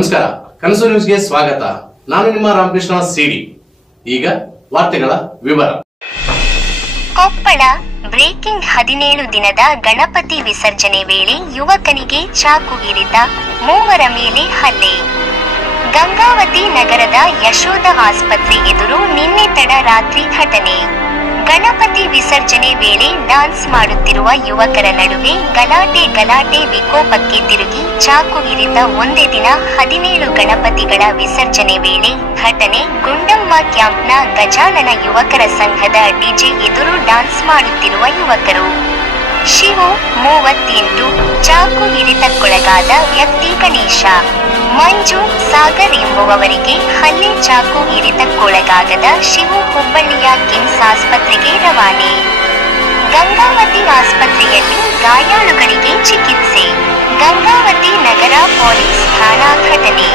ನಮಸ್ಕಾರ, ಕನಸು ನ್ಯೂಸ್ಗೆ ಸ್ವಾಗತ. ನಾನು ನಿಮ್ಮ ರಾಮಕೃಷ್ಣ ಸಿಡಿ. ಈಗ ವಾರ್ತೆಗಳ ವಿವರ. ಕೊಪ್ಪಳ ಬ್ರೇಕಿಂಗ್ 17 ದಿನದ ಗಣಪತಿ ವಿಸರ್ಜನೆ ವೇಳೆ ಯುವಕನಿಗೆ ಚಾಕು ಇರಿತ, ಮೂವರ ಮೇಲೆ ಹಲ್ಲೆ. ಗಂಗಾವತಿ ನಗರದ ಯಶೋಧ ಆಸ್ಪತ್ರೆ ಎದುರು ನಿನ್ನೆ ತಡರಾತ್ರಿ ಘಟನೆ. ಗಣಪತಿ ವಿಸರ್ಜನೆ ವೇಳೆ ಡಾನ್ಸ್ ಮಾಡುತ್ತಿರುವ ಯುವಕರ ನಡುವೆ ಗಲಾಟೆ ವಿಕೋಪಕ್ಕೆ ತಿರುಗಿ ಚಾಕು ಇರಿತ. ಒಂದೇ ದಿನ 17 ಗಣಪತಿಗಳ ವಿಸರ್ಜನೆ ವೇಳೆ ಘಟನೆ. ಗುಂಡಮ್ಮ ಕ್ಯಾಂಪ್ನ ಗಜಾನನ ಯುವಕರ ಸಂಘದ ಡಿಜೆ ಎದುರು ಡಾನ್ಸ್ ಮಾಡುತ್ತಿರುವ ಯುವಕರು. ಶಿವು 38 ಚಾಕು ಇರಿತಕ್ಕೊಳಗಾದ ವ್ಯಕ್ತಿ ಗಣೇಶ, ಮಂಜು, ಸಾಗರ್ ಎಂಬುವವರಿಗೆ ಹಲ್ಲೆ. ಚಾಕು ಇರಿತಕ್ಕೊಳಗಾಗದ ಶಿವು ಹುಬ್ಬಳ್ಳಿಯ ಕಿಮ್ಸ್ ಆಸ್ಪತ್ರೆಗೆ ರವಾನೆ. ಗಂಗಾವತಿ ಆಸ್ಪತ್ರೆಯಲ್ಲಿ ಗಾಯಾಳುಗಳಿಗೆ ಚಿಕಿತ್ಸೆ. ಗಂಗಾವತಿ ನಗರ ಪೊಲೀಸ್ ಠಾಣಾ ಘಟನೆ.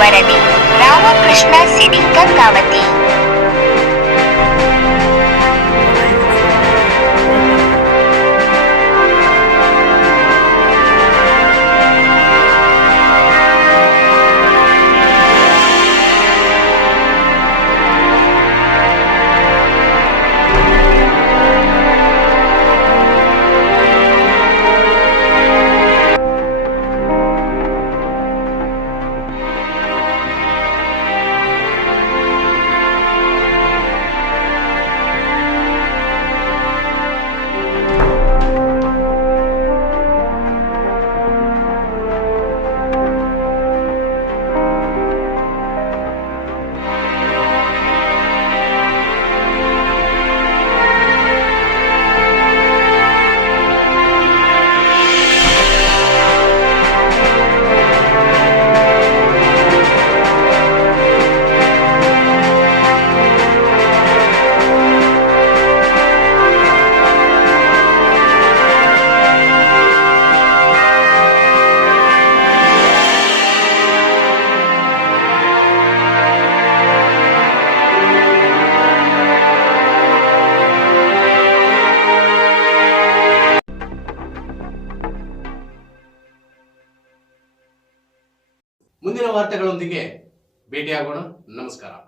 ವರದಿ ರಾಮಕೃಷ್ಣ ಸಿಡಿ, ಗಂಗಾವತಿ. ಮುಂದಿನ ವಾರ್ತೆಗಳೊಂದಿಗೆ ಭೇಟಿಯಾಗೋಣ. ನಮಸ್ಕಾರ.